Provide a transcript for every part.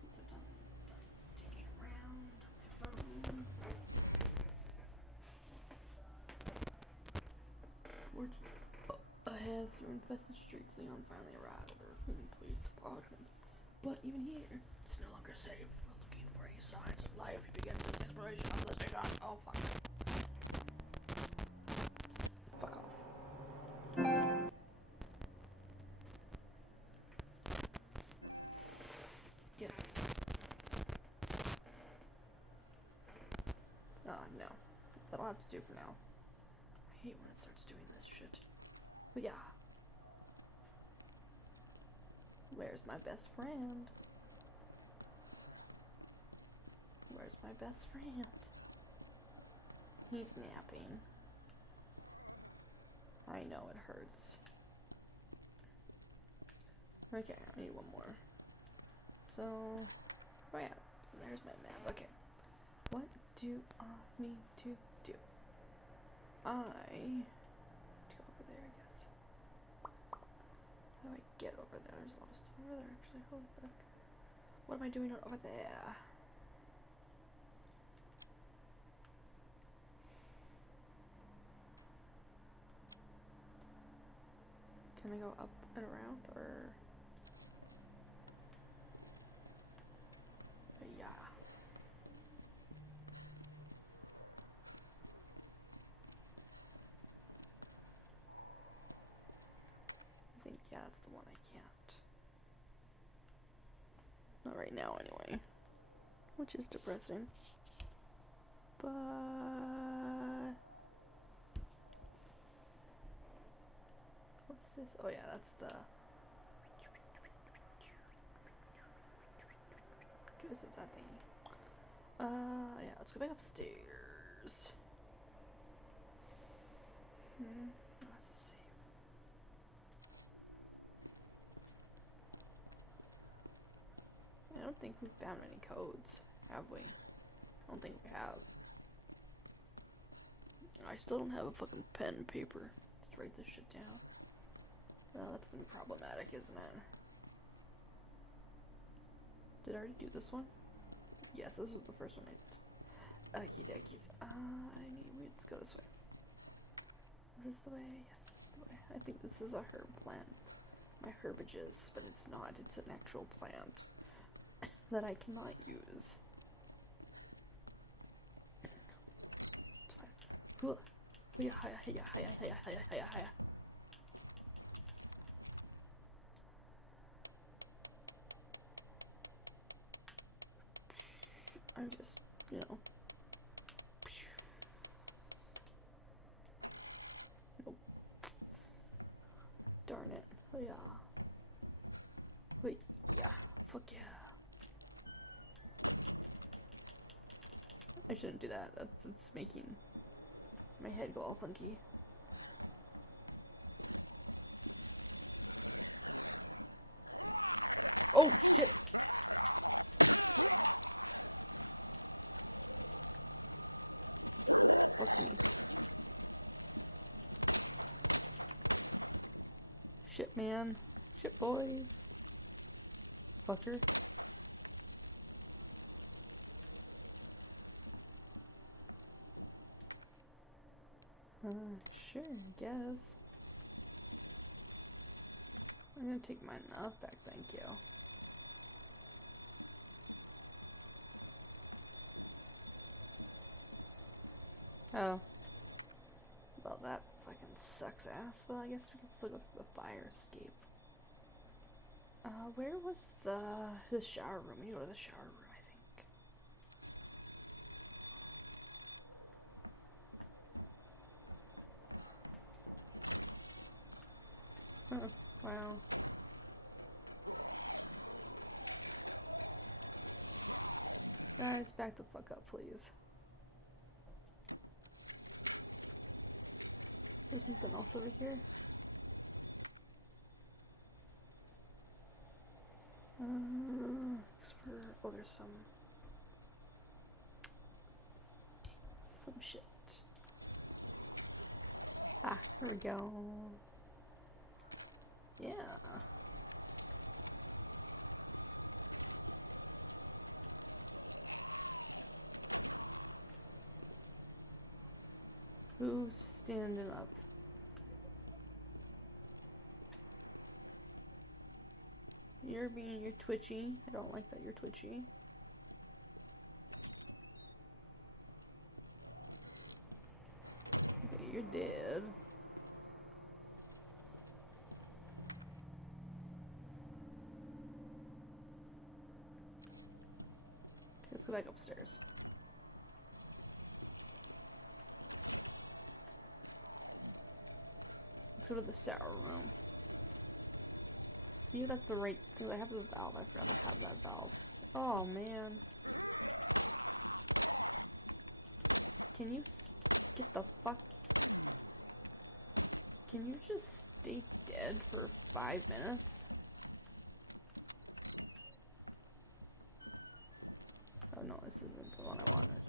since I've done digging around my phone. Ahead through infested streets, Leon finally arrived at the Raccoon Police Department. But even here, it's no longer safe. Looking for any signs of life, he begins his exploration on the station. Oh, fuck. Fuck off. Yes. No. That'll have to do for now. I hate when it starts doing this shit. But yeah. Where's my best friend? Where's my best friend? He's napping. I know it hurts. Okay, I need one more. So, oh yeah, there's my map. Okay. What do I need to do? I go over there, I guess. How do I get over there? There's a lot of stuff over there, actually. Holy fuck. What am I doing over there? Can I go up and around, or? Yeah. I think, yeah, that's the one I can't. Not right now, anyway. Which is depressing. But what's this? Oh yeah, that's the. Is it that thing? Yeah, let's go back upstairs. That's a save. I don't think we've found any codes, have we? I don't think we have. I still don't have a fucking pen and paper. Let's write this shit down. Well, that's gonna be problematic, isn't it? Did I already do this one? Yes, this was the first one I did. Okie dokies. Let's go this way. This is the way? Yes, this is the way. I think this is a herb plant. My herbages, but it's not. It's an actual plant that I cannot use. It's fine. I'm just, Nope. Darn it. Oh yeah. Wait, yeah. Fuck yeah. I shouldn't do that. It's making my head go all funky. Oh shit! Fuck me. Shit, man. Shit, boys. Fucker. Sure, I guess. I'm gonna take mine off back, thank you. Oh. Well, that fucking sucks ass. Well, I guess we can still go through the fire escape. Where was the shower room? You go to the shower room, I think. Huh, wow. Guys, back the fuck up, please. There's something else over here. Oh, there's some shit. Ah, here we go. Yeah. Who's standing up? You're twitchy. I don't like that you're twitchy. Okay, you're dead. Okay, let's go back upstairs. Let's go to the shower room. See if that's the right thing. I have the valve. I forgot I have that valve. Oh man. Can you get the fuck? Can you just stay dead for 5 minutes? Oh no, this isn't the one I wanted.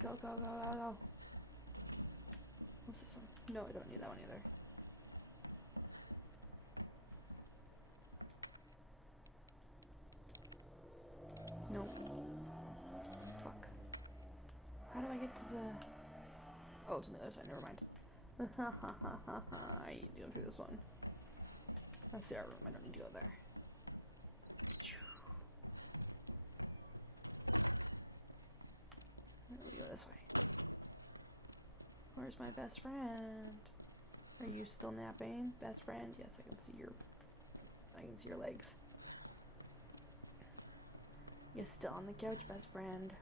Go, go, go, go, go. What's this one? No, I don't need that one either. Nope. Fuck. How do I get to the... Oh, it's on the other side, never mind. I need to go through this one. That's the art room, I don't need to go there. Let me go this way. Where's my best friend? Are you still napping? Best friend? Yes, I can see your legs. You're still on the couch, best friend.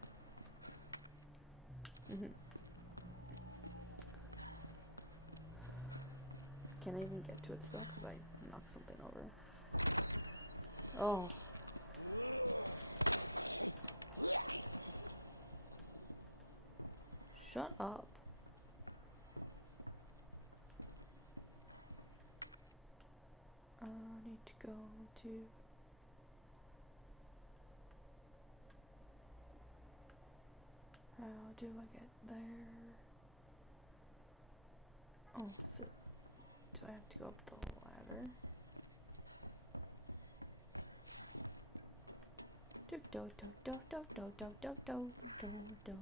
Can I even get to it still? Because I knocked something over. Oh. Shut up. I need to go to... How do I get there? Oh, so do I have to go up the ladder? Do do do do do do do do do do do.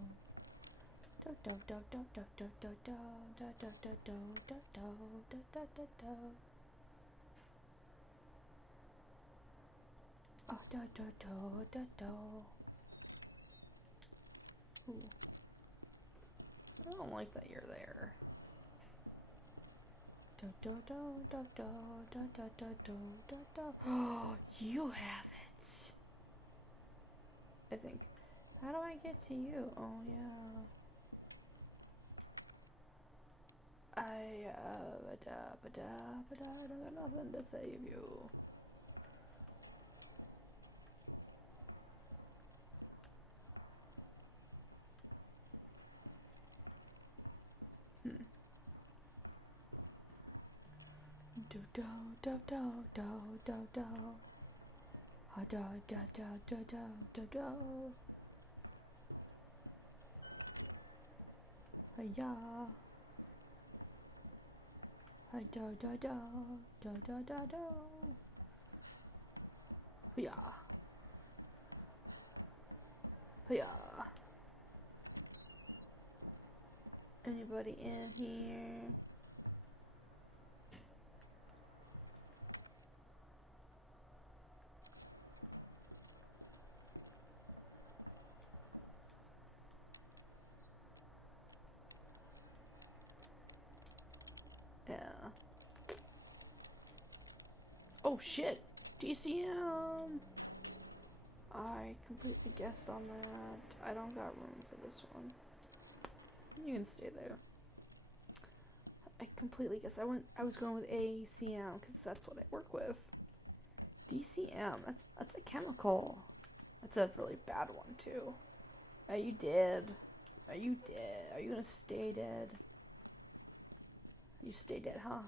Do do do do do do do do do do do do do do do do do. Oh, do do do do do. Ooh. I don't like that you're there. Do do do do do do do do do do do. Oh, you have it. I think. How do I get to you? Oh yeah. I don't got nothing to save you. Do do do do do do do. Ha da da da da da da da. Hiya. Hi da da da da da da da. Hiya. Hiya. Anybody in here? Yeah. Oh shit! DCM! I completely guessed on that. I don't got room for this one. You can stay there. I completely guessed. I was going with ACM because that's what I work with. DCM. That's a chemical. That's a really bad one too. Are you dead? Are you dead? Are you gonna stay dead? You stay dead, huh?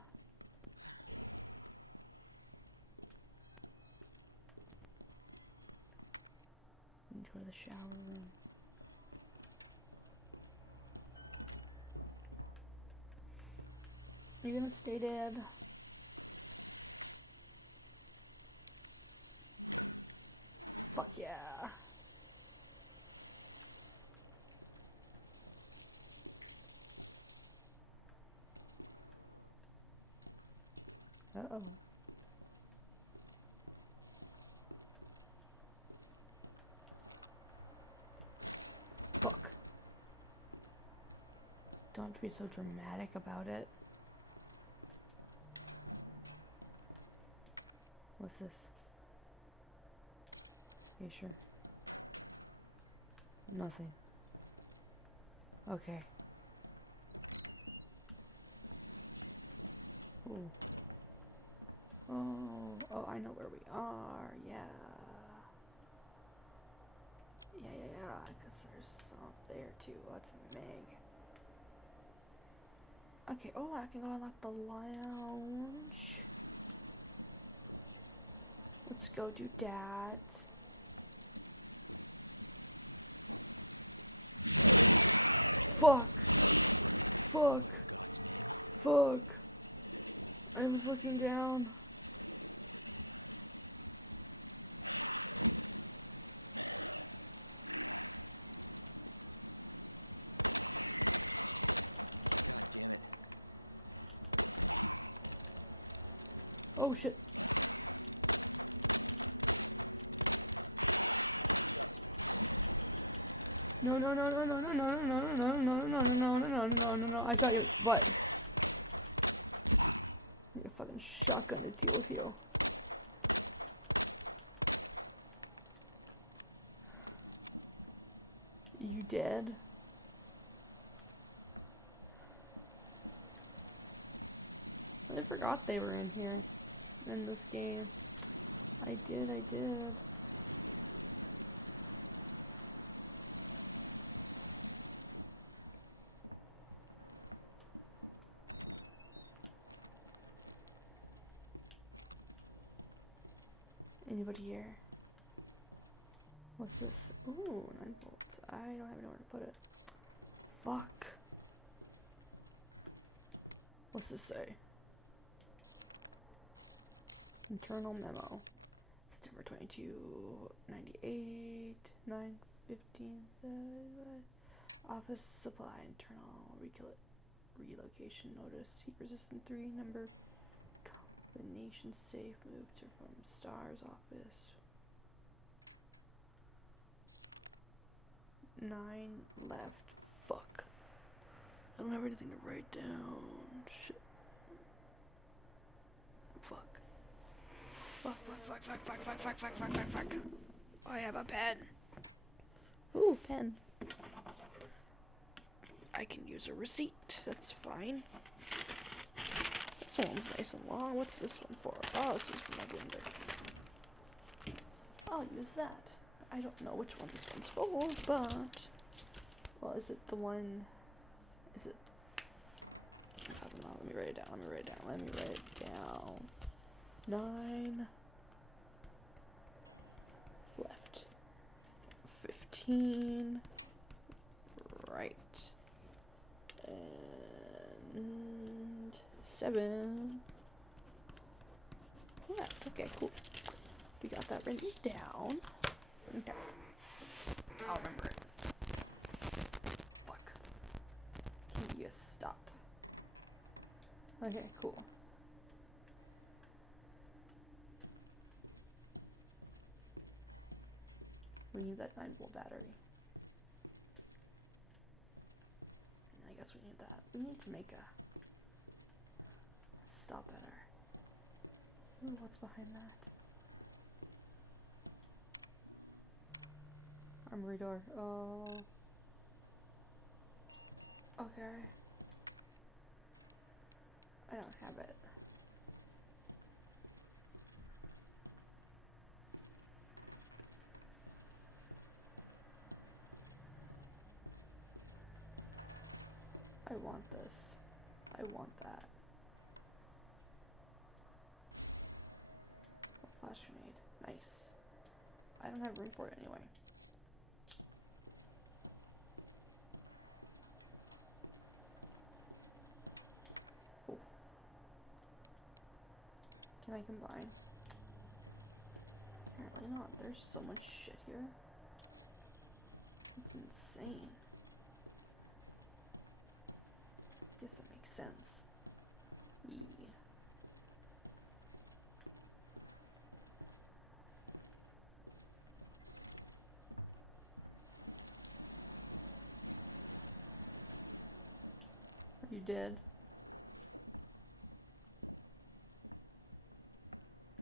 Need to go to the shower room. Are you gonna stay dead? Fuck yeah. Uh-oh. Fuck. Don't have to be so dramatic about it. What's this? You sure? Nothing. Okay. Ooh. Oh, I know where we are. Yeah. Yeah. Because there's some there too. That's Meg. Okay. Oh, I can go unlock the lounge. Let's go do that. Fuck. I was looking down. Oh shit. No. I shot you. What? I need a fucking shotgun to deal with you. You dead? I forgot they were in here. In this game. I did. Anybody here? What's this? Ooh, 9 volts. I don't have anywhere to put it. Fuck. What's this say? Internal memo. September 22, 98, 9:15. Office supply internal relocation notice. Heat resistant 3 number combination safe moved to from Star's office. 9 left. Fuck. I don't have anything to write down. Shit. Fuck. I have a pen. Ooh, pen. I can use a receipt. That's fine. This one's nice and long. What's this one for? Oh, this is for my blender. I'll use that. I don't know which one this one's for, but... Well, is it the one... Is it... I don't know. Let me write it down. 9 left. 15 right. And 7 left. Okay, cool. We got that written down. Okay. I'll remember it. Fuck. Can you stop? Okay, cool. We need that 9-volt battery. I guess we need that. We need to make a stop at our... Ooh, what's behind that? Armory door. Oh. Okay. I don't have it. I want this. I want that. A flash grenade. Nice. I don't have room for it anyway. Oh. Can I combine? Apparently not. There's so much shit here. It's insane. Guess that makes sense. Yeah. did.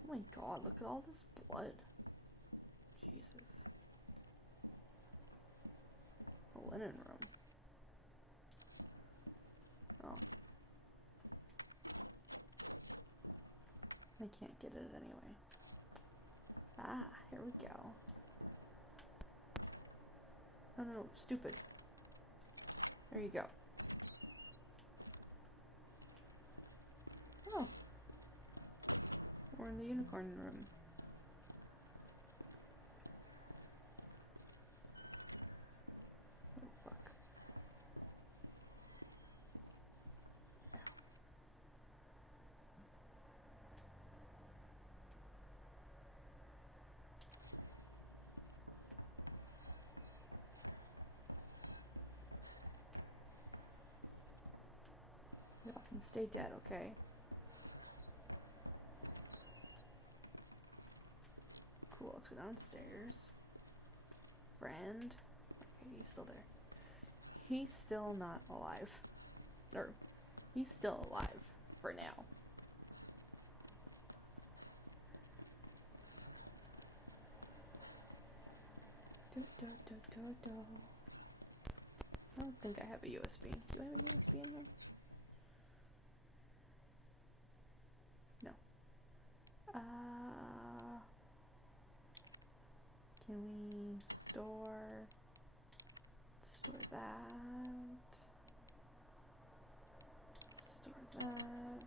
Oh my god, look at all this blood. Jesus. A linen room. Oh. I can't get it anyway. Ah, here we go. Oh no, stupid. There you go. Oh. We're in the unicorn room. Oh fuck. Ow. Y'all can stay dead, okay? Cool, let's go downstairs. Friend. Okay, he's still there. He's still not alive. Or, he's still alive for now. I don't think I have a USB. Do I have a USB in here? No. Can we store that? Store that.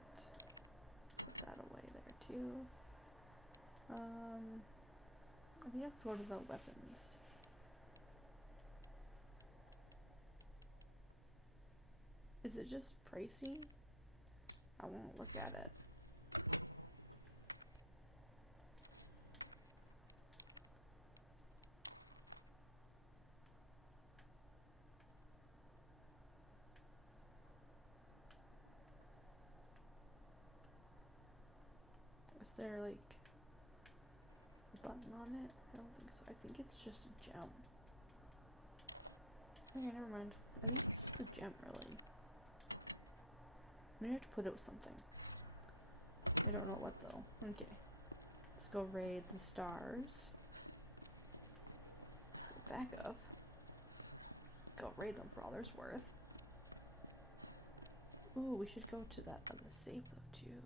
Put that away there too. I think I have to go to the weapons. Is it just pricey? I won't look at it. Is there like a button on it? I don't think so. I think it's just a gem. Okay, never mind. I think it's just a gem, really. Maybe I have to put it with something. I don't know what though. Okay. Let's go raid the stars. Let's go back up. Go raid them for all there's worth. Ooh, we should go to that other safe though too.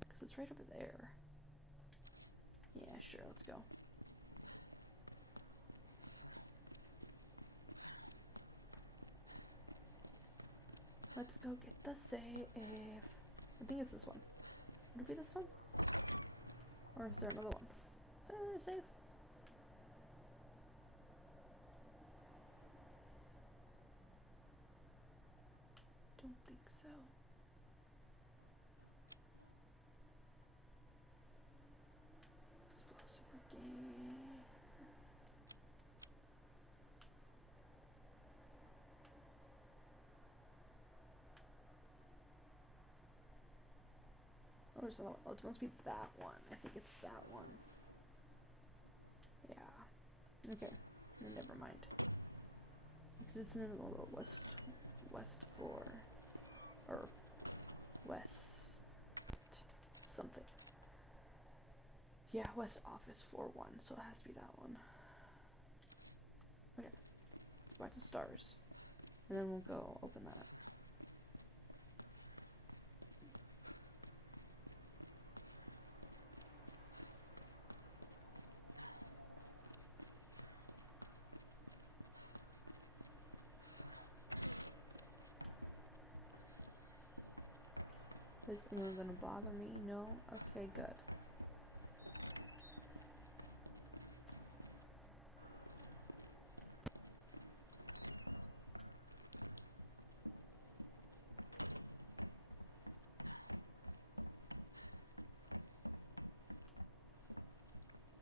Because it's right over there. Yeah, sure, let's go. Let's go get the safe. I think it's this one. Would it be this one? Or is there another one? Is there another safe? Don't think so. Explosive brigade. Oh, there's another one. Oh, it must be that one. I think it's that one. Yeah. Okay. Then never mind. Because it's in the west floor. Or west something. Yeah, west office floor 1, so it has to be that one. Okay. Let's go back to stars. And then we'll go open that. Is anyone gonna bother me? No? Okay, good.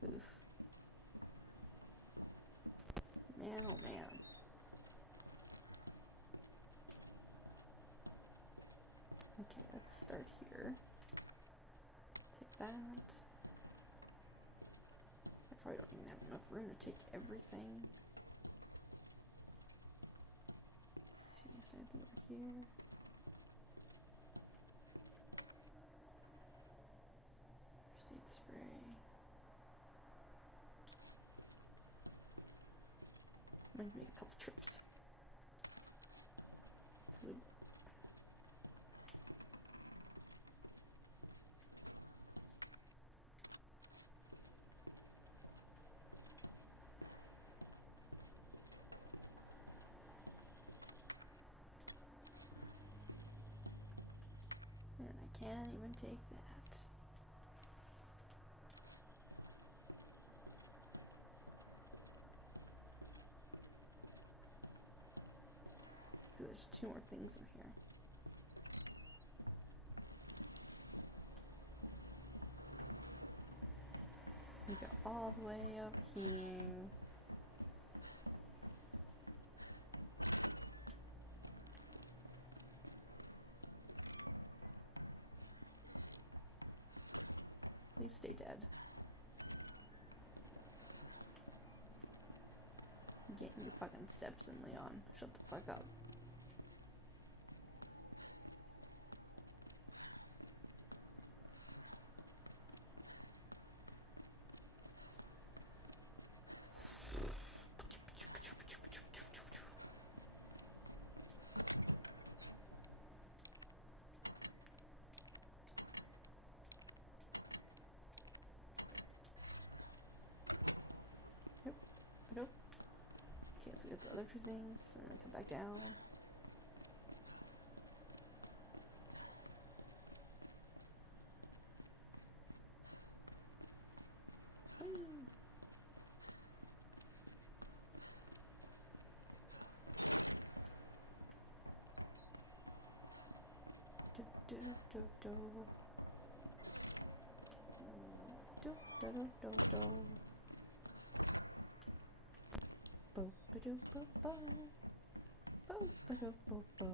Oof. Man, oh man. Okay, let's start here. Take that. I probably don't even have enough room to take everything. Let's see, anything over here? First aid spray. Might make a couple trips. And I can't even take that. There's 2 more things in here. We go all the way over here. Please stay dead. Getting your fucking steps in, Leon. Shut the fuck up. Nope. Okay, so we get the other 2 things, and then come back down. Whee! Do do do do do do do do do. Bo ba do bo bo. Bo ba do bo bo.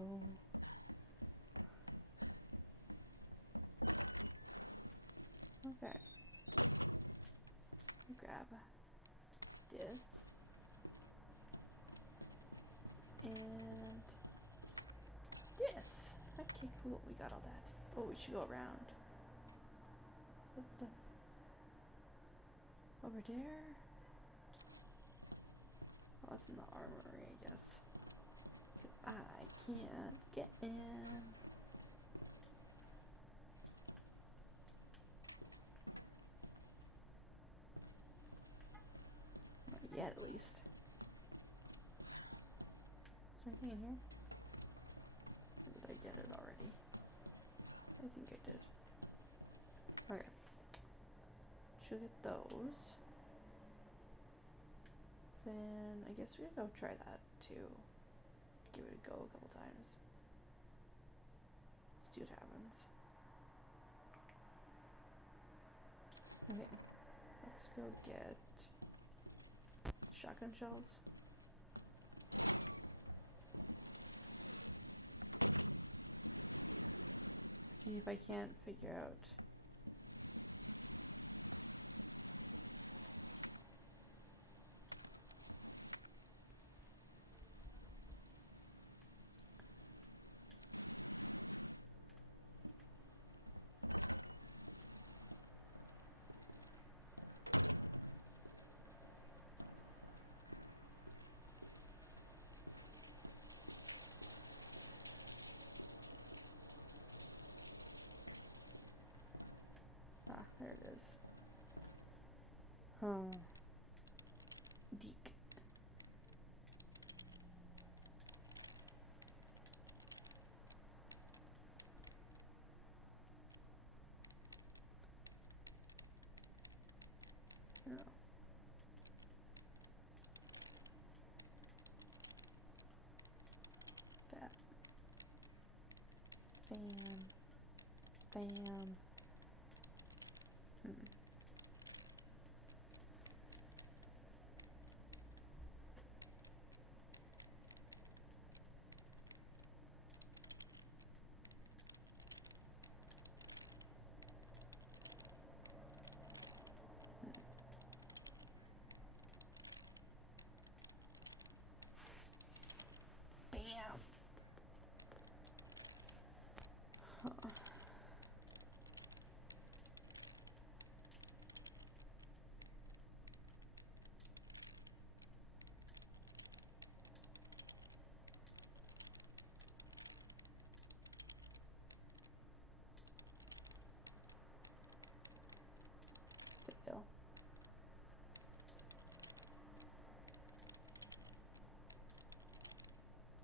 Okay. Grab this. And this. Okay, cool. We got all that. Oh, we should go around. What's the... over there? Oh, it's in the armory, I guess. 'Cause I can't get in. Not yet, at least. Is there anything in here? Or did I get it already? I think I did. Okay. Should get those. Then I guess we could go try that too. Give it a go a couple times. See what happens. Okay. Let's go get shotgun shells. See if I can't figure out. Ah, there it is. Oh. Deek. No. Fat. Fan. Fan. Bam.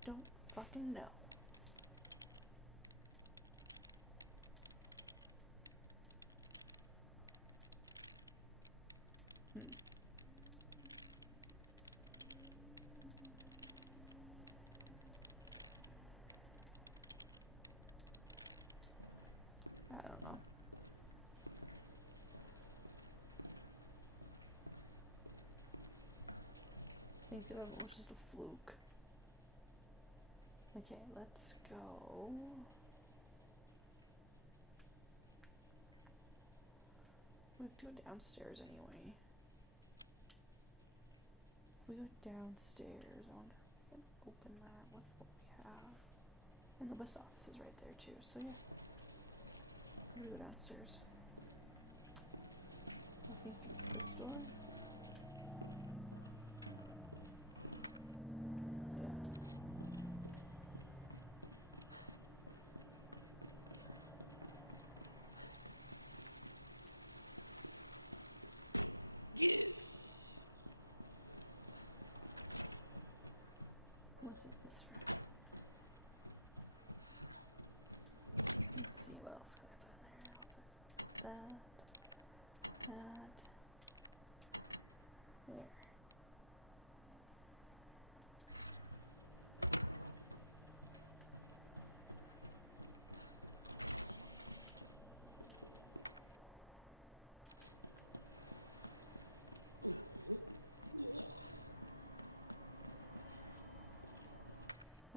don't fucking know. I don't know. I think the other one was just a fluke. Okay, let's go. We have to go downstairs anyway. If we go downstairs, I wonder if we can open that with what we have. And the bus office is right there too, so yeah. We go downstairs. I think this door. What's in this room? Let's see what else can I put in there. I'll put that, there.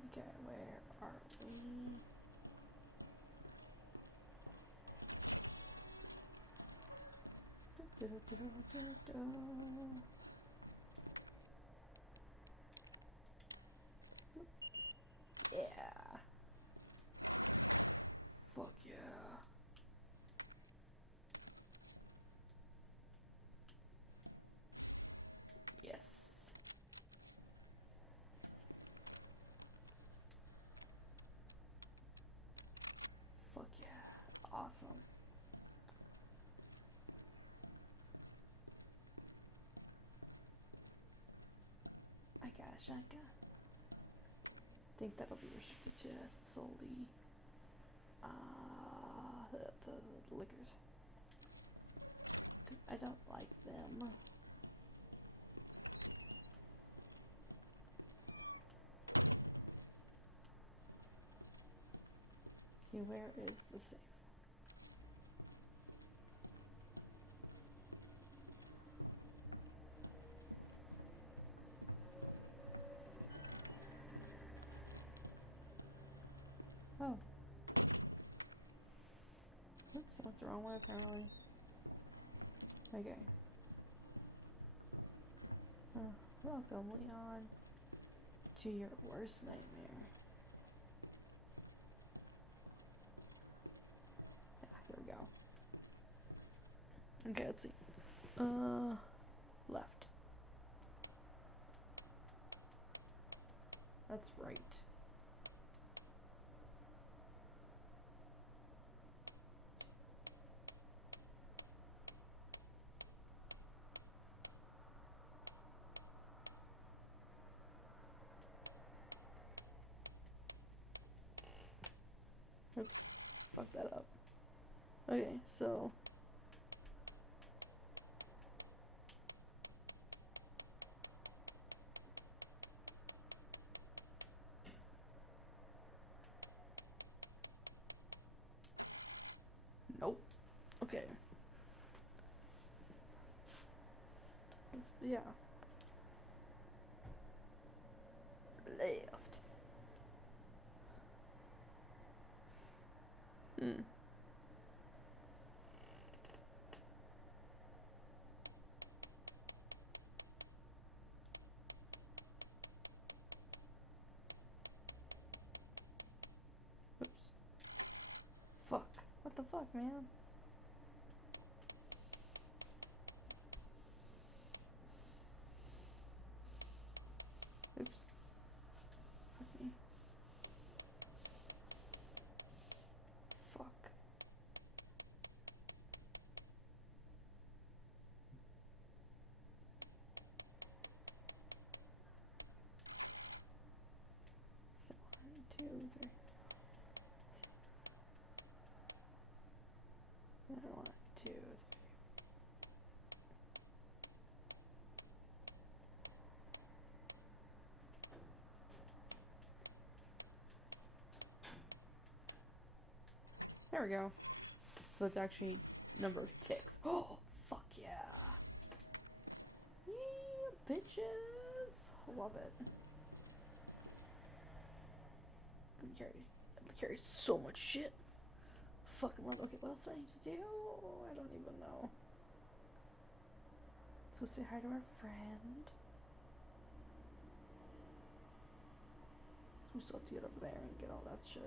Okay, where are we? Yeah. Fuck yeah. Yes. Fuck yeah. Awesome. I got a shotgun. I think that'll be restricted to solely the liquors. Because I don't like them. Okay, where is the safe? Oh. Oops, I went the wrong way apparently. Okay. Welcome, Leon, to your worst nightmare. Yeah, here we go. Okay, let's see. Left. That's right. Oops. Fuck that up. Okay, so. Nope. Okay. Yeah. Left. Hmm. Oops. Fuck. What the fuck, man? Oops. Fuck me. Fuck. 2, 3. Another 1, 2, 3. There we go. So it's actually number of ticks. Oh, fuck yeah. Yeah, bitches. Love it. I carry so much shit. Fucking love it. Okay, what else do I need to do? I don't even know. Let's go say hi to our friend. So we still have to get up there and get all that shit.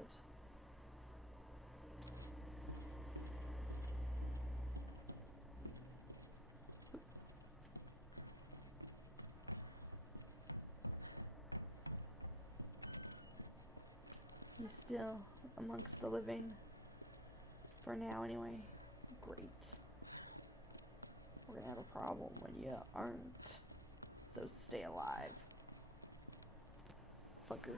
You still amongst the living. For now, anyway. Great. We're gonna have a problem when you aren't. So stay alive. Fucker.